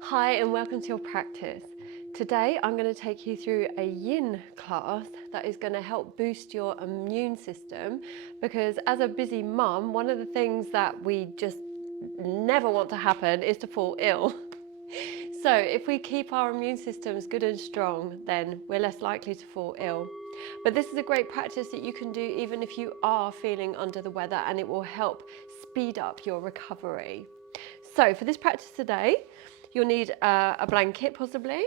Hi and welcome to your practice. Today I'm going to take you through a Yin class that is going to help boost your immune system, because as a busy mum, one of the things that we just never want to happen is to fall ill. So if we keep our immune systems good and strong, then we're less likely to fall ill. But this is a great practice that you can do even if you are feeling under the weather, and it will help speed up your recovery. So for this practice today, you'll need a blanket possibly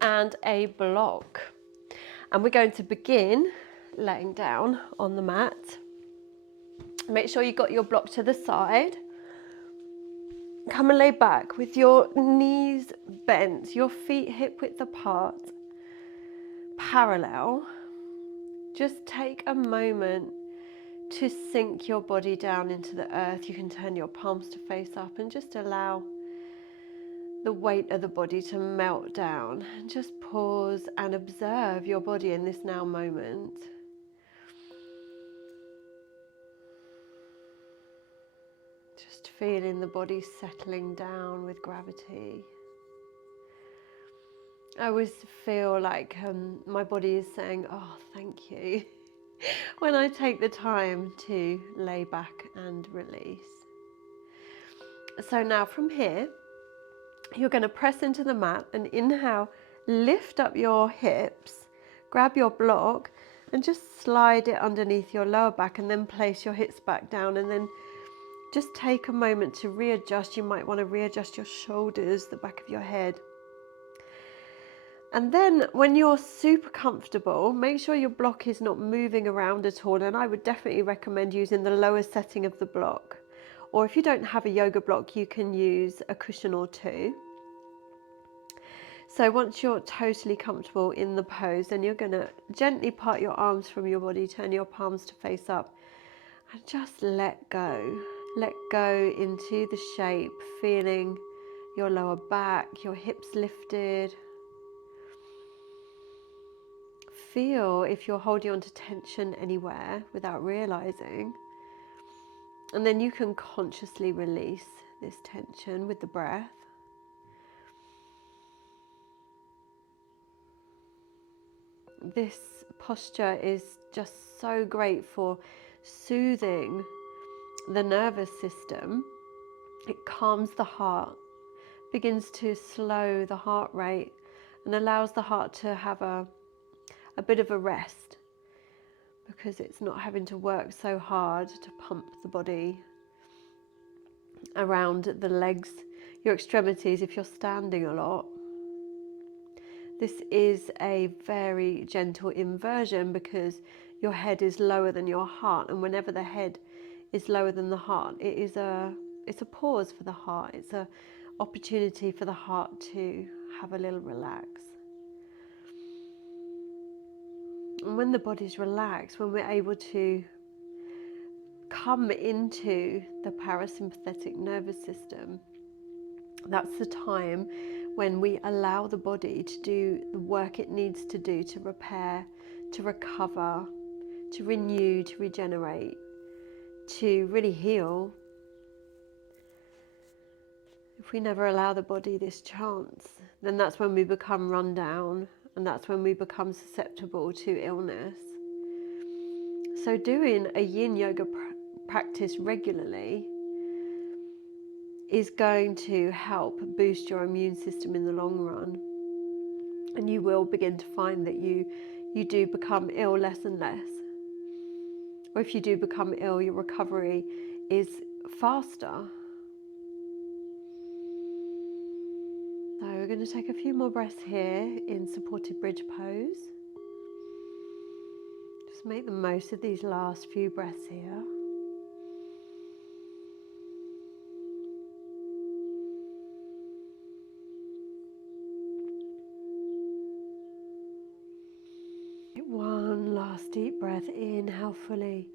and a block. And we're going to begin laying down on the mat. Make sure you've got your block to the side. Come and lay back with your knees bent, your feet hip width apart, parallel. Just take a moment to sink your body down into the earth. You can turn your palms to face up and just allow the weight of the body to melt down, and just pause and observe your body in this now moment. Just feeling the body settling down with gravity. I always feel like my body is saying, oh, thank you, when I take the time to lay back and release. So now from here, you're going to press into the mat and inhale, lift up your hips, grab your block and just slide it underneath your lower back, and then place your hips back down, and then just take a moment to readjust. You might want to readjust your shoulders, the back of your head. And then when you're super comfortable, make sure your block is not moving around at all, and I would definitely recommend using the lower setting of the block. Or if you don't have a yoga block, you can use a cushion or two. So once you're totally comfortable in the pose, then you're going to gently part your arms from your body, turn your palms to face up, and just let go. Let go into the shape, feeling your lower back, your hips lifted. Feel if you're holding on to tension anywhere without realizing. And then you can consciously release this tension with the breath. This posture is just so great for soothing the nervous system. It calms the heart, begins to slow the heart rate, and allows the heart to have a bit of a rest, because it's not having to work so hard to pump the body around the legs, your extremities if you're standing a lot. This is a very gentle inversion because your head is lower than your heart, and whenever the head is lower than the heart, it's a pause for the heart. It's an opportunity for the heart to have a little relax. And when the body's relaxed, when we're able to come into the parasympathetic nervous system, that's the time when we allow the body to do the work it needs to do to repair, to recover, to renew, to regenerate, to really heal. If we never allow the body this chance, then that's when we become run down, and that's when we become susceptible to illness. So doing a Yin Yoga practice regularly is going to help boost your immune system in the long run. And you will begin to find that you do become ill less and less. Or if you do become ill, your recovery is faster. So we're going to take a few more breaths here in supported bridge pose. Just make the most of these last few breaths here. One last deep breath, inhale fully.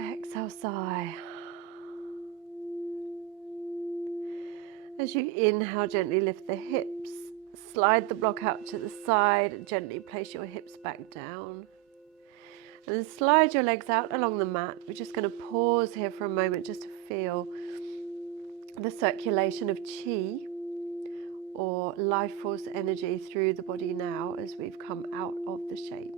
Exhale, sigh. As you inhale, gently lift the hips, slide the block out to the side, gently place your hips back down. And then slide your legs out along the mat. We're just going to pause here for a moment just to feel the circulation of chi or life force energy through the body now as we've come out of the shape.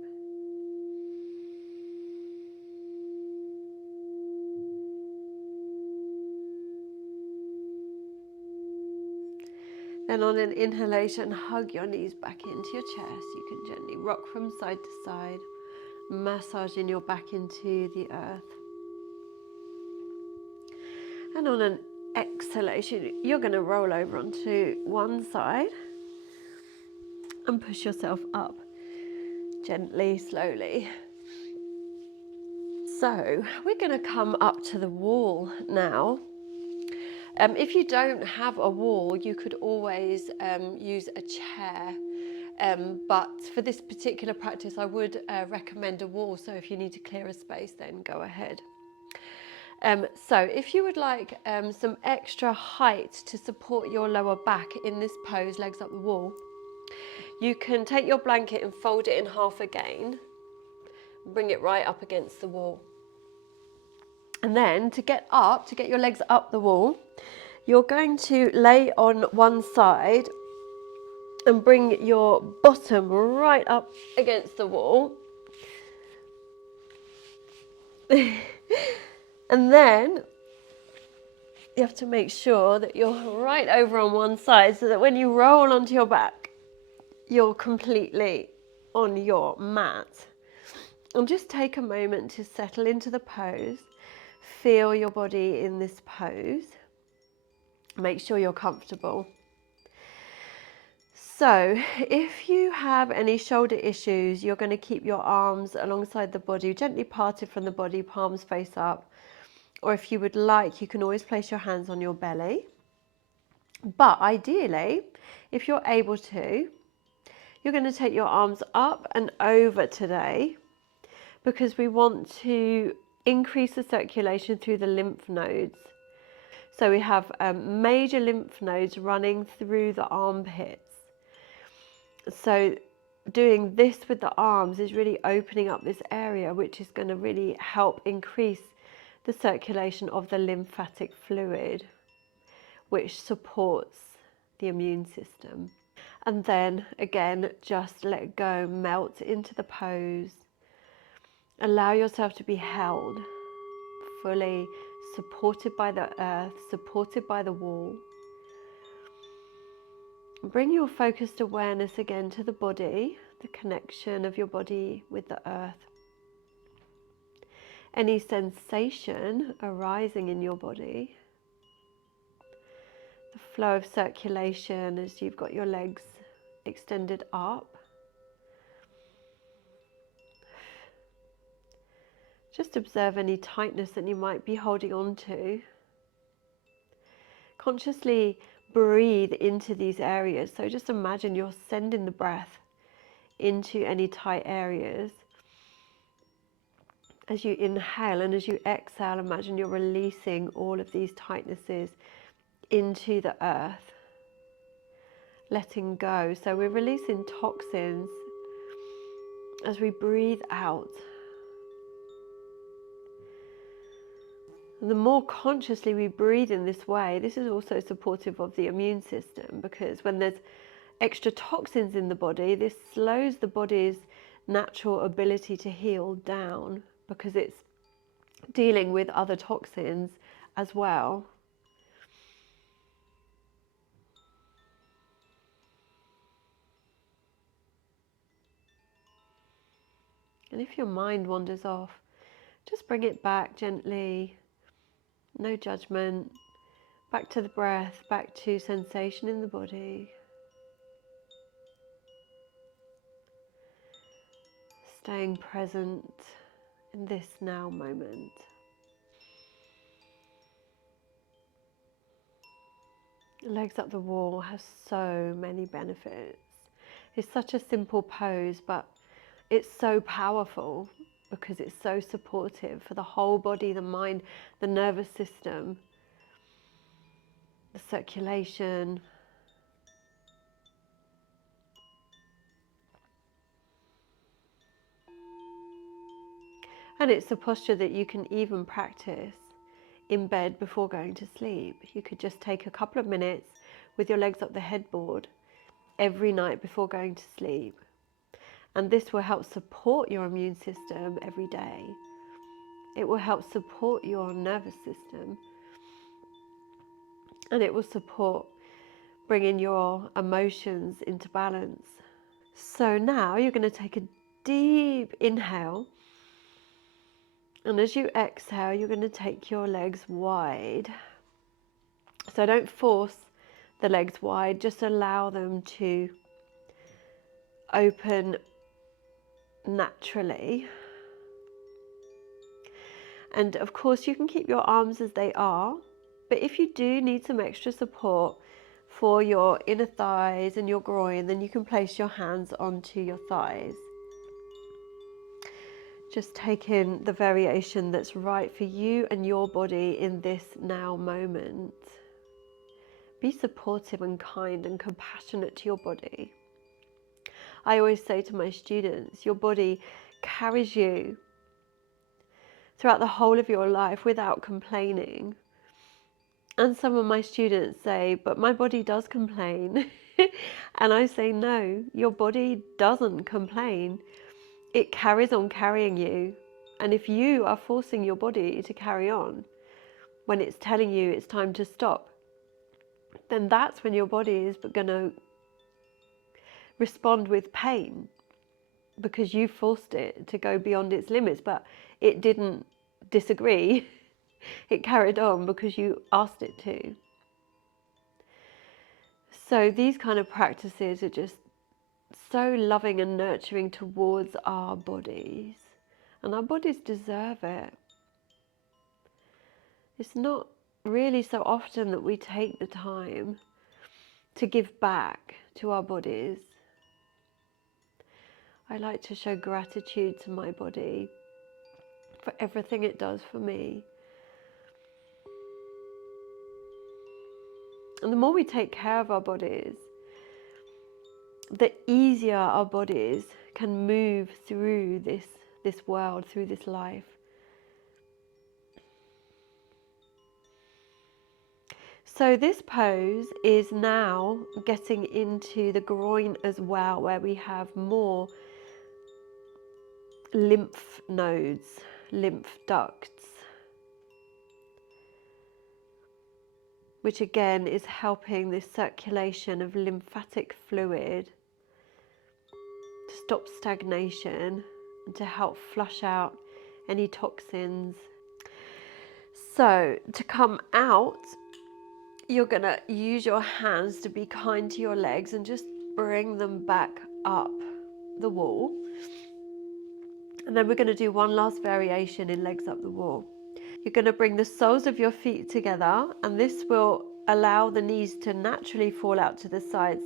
Then on an inhalation, hug your knees back into your chest. You can gently rock from side to side, massaging your back into the earth. And on an exhalation, you're going to roll over onto one side and push yourself up gently, slowly. So we're going to come up to the wall now. If you don't have a wall, you could always use a chair. But for this particular practice, I would recommend a wall. So if you need to clear a space, then go ahead. So if you would like some extra height to support your lower back in this pose, legs up the wall, you can take your blanket and fold it in half again, bring it right up against the wall. And then to get your legs up the wall, you're going to lay on one side and bring your bottom right up against the wall. And then you have to make sure that you're right over on one side so that when you roll onto your back, you're completely on your mat. And just take a moment to settle into the pose. Feel your body in this pose. Make sure you're comfortable. So if you have any shoulder issues, you're going to keep your arms alongside the body, gently parted from the body, palms face up. Or if you would like, you can always place your hands on your belly. But ideally, if you're able to, you're going to take your arms up and over today, because we want to increase the circulation through the lymph nodes. So we have major lymph nodes running through the armpits. So doing this with the arms is really opening up this area, which is going to really help increase the circulation of the lymphatic fluid, which supports the immune system. And then again, just let go, melt into the pose. Allow yourself to be held, fully supported by the earth, supported by the wall. Bring your focused awareness again to the body, the connection of your body with the earth. Any sensation arising in your body, the flow of circulation as you've got your legs extended up. Just observe any tightness that you might be holding on to. Consciously breathe into these areas. So just imagine you're sending the breath into any tight areas. As you inhale and as you exhale, imagine you're releasing all of these tightnesses into the earth, letting go. So we're releasing toxins as we breathe out. The more consciously we breathe in this way, this is also supportive of the immune system, because when there's extra toxins in the body, this slows the body's natural ability to heal down, because it's dealing with other toxins as well. And if your mind wanders off, just bring it back gently, no judgment, back to the breath, back to sensation in the body. Staying present in this now moment. Legs up the wall has so many benefits. It's such a simple pose, but it's so powerful because it's so supportive for the whole body, the mind, the nervous system, the circulation. And it's a posture that you can even practice in bed before going to sleep. You could just take a couple of minutes with your legs up the headboard every night before going to sleep. And this will help support your immune system every day. It will help support your nervous system. And it will support bringing your emotions into balance. So now you're going to take a deep inhale. And as you exhale, you're going to take your legs wide. So don't force the legs wide, just allow them to open naturally. And of course you can keep your arms as they are, but if you do need some extra support for your inner thighs and your groin, then you can place your hands onto your thighs. Just take in the variation that's right for you and your body in this now moment. Be supportive and kind and compassionate to your body. I always say to my students, your body carries you throughout the whole of your life without complaining. And some of my students say, but my body does complain. And I say, no, your body doesn't complain. It carries on carrying you. And if you are forcing your body to carry on when it's telling you it's time to stop, then that's when your body is going to respond with pain, because you forced it to go beyond its limits, but it didn't disagree. It carried on because you asked it to. So these kind of practices are just so loving and nurturing towards our bodies, and our bodies deserve it. It's not really so often that we take the time to give back to our bodies. I like to show gratitude to my body for everything it does for me. And the more we take care of our bodies, the easier our bodies can move through this world, through this life. So this pose is now getting into the groin as well, where we have more lymph nodes, lymph ducts, which again is helping this circulation of lymphatic fluid to stop stagnation and to help flush out any toxins. So to come out, you're going to use your hands to be kind to your legs and just bring them back up the wall. And then we're going to do one last variation in legs up the wall. You're going to bring the soles of your feet together, and this will allow the knees to naturally fall out to the sides.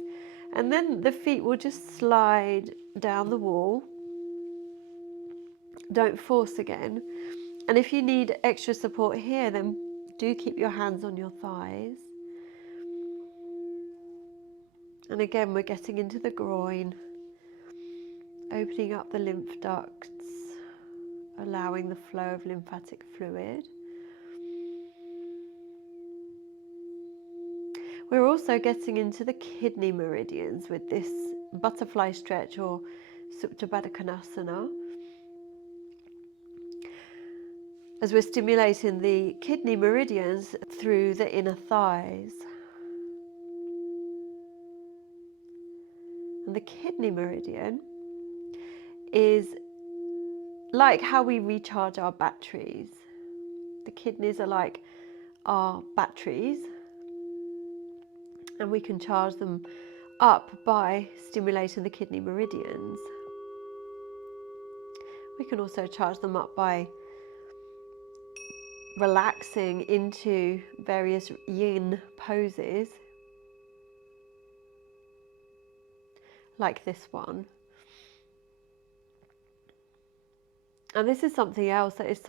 And then the feet will just slide down the wall. Don't force again. And if you need extra support here, then do keep your hands on your thighs. And again, we're getting into the groin, opening up the lymph ducts, allowing the flow of lymphatic fluid. We're also getting into the kidney meridians with this butterfly stretch or Supta Baddha Konasana, as we're stimulating the kidney meridians through the inner thighs. And the kidney meridian is like how we recharge our batteries. The kidneys are like our batteries, and we can charge them up by stimulating the kidney meridians. We can also charge them up by relaxing into various yin poses, like this one. And this is something else that is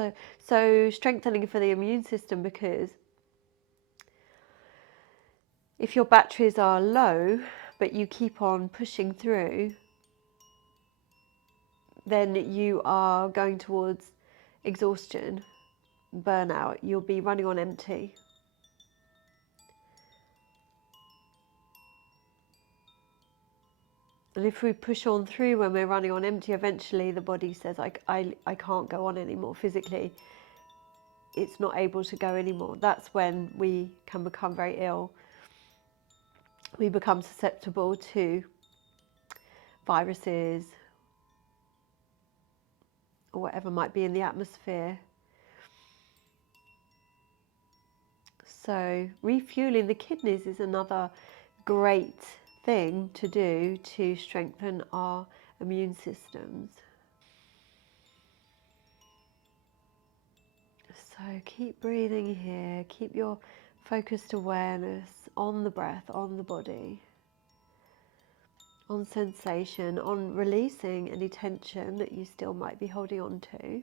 so strengthening for the immune system, because if your batteries are low but you keep on pushing through, then you are going towards exhaustion, burnout, you'll be running on empty. And if we push on through when we're running on empty, eventually the body says, I can't go on anymore physically. It's not able to go anymore. That's when we can become very ill. We become susceptible to viruses or whatever might be in the atmosphere. So refueling the kidneys is another great thing to do to strengthen our immune systems. So keep breathing here, keep your focused awareness on the breath, on the body, on sensation, on releasing any tension that you still might be holding on to.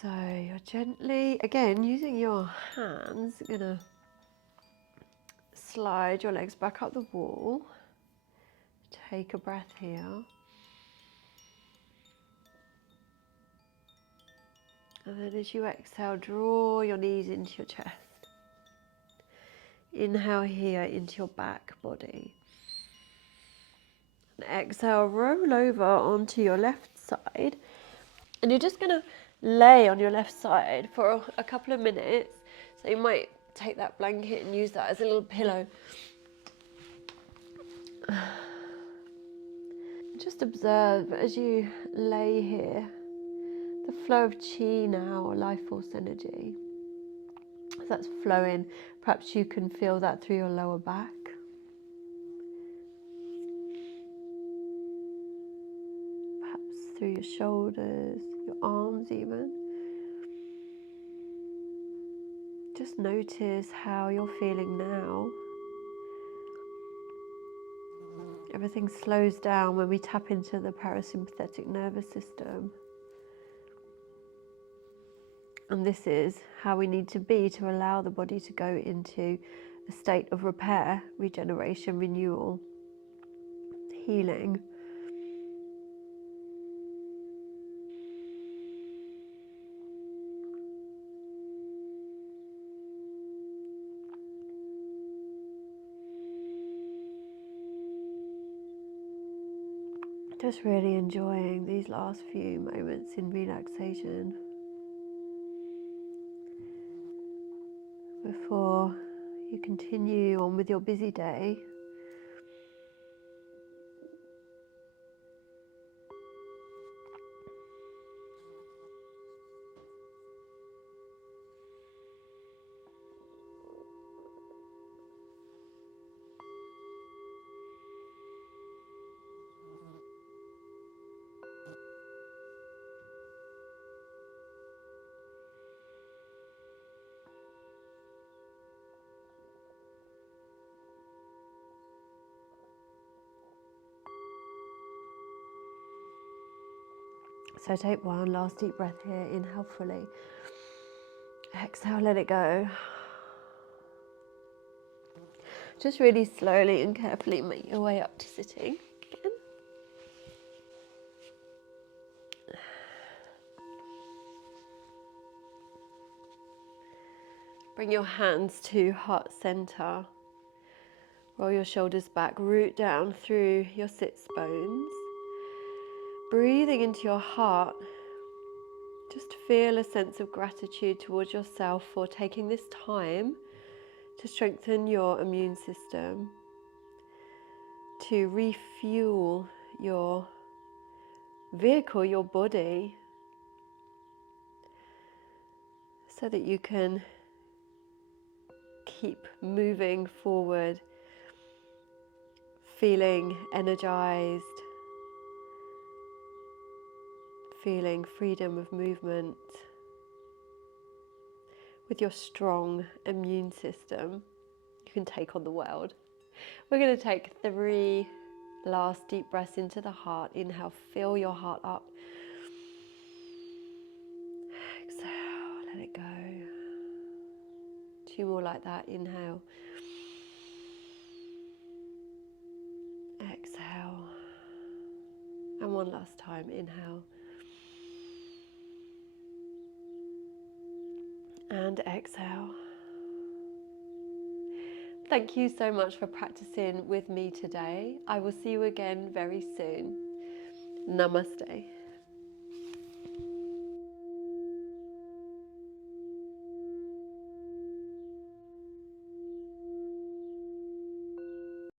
So you're gently, again, using your hands, going to slide your legs back up the wall. Take a breath here. And then as you exhale, draw your knees into your chest. Inhale here into your back body. And exhale, roll over onto your left side. And you're just going to lay on your left side for a couple of minutes. So you might take that blanket and use that as a little pillow. Just observe as you lay here the flow of chi now, or life force energy. As that's flowing, perhaps you can feel that through your lower back. Perhaps through your shoulders, your arms even. Just notice how you're feeling now. Everything slows down when we tap into the parasympathetic nervous system. And this is how we need to be to allow the body to go into a state of repair, regeneration, renewal, healing. Just really enjoying these last few moments in relaxation before you continue on with your busy day. So take one last deep breath here. Inhale fully. Exhale, let it go. Just really slowly and carefully make your way up to sitting again. Bring your hands to heart center. Roll your shoulders back, root down through your sits bones. Breathing into your heart, just feel a sense of gratitude towards yourself for taking this time to strengthen your immune system, to refuel your vehicle, your body, so that you can keep moving forward, feeling energized, feeling freedom of movement. With your strong immune system, you can take on the world. We're going to take 3 last deep breaths into the heart. Inhale, fill your heart up. Exhale, let it go. 2 more like that. Inhale. Exhale. And 1 last time. Inhale. And exhale. Thank you so much for practicing with me today. I will see you again very soon. Namaste.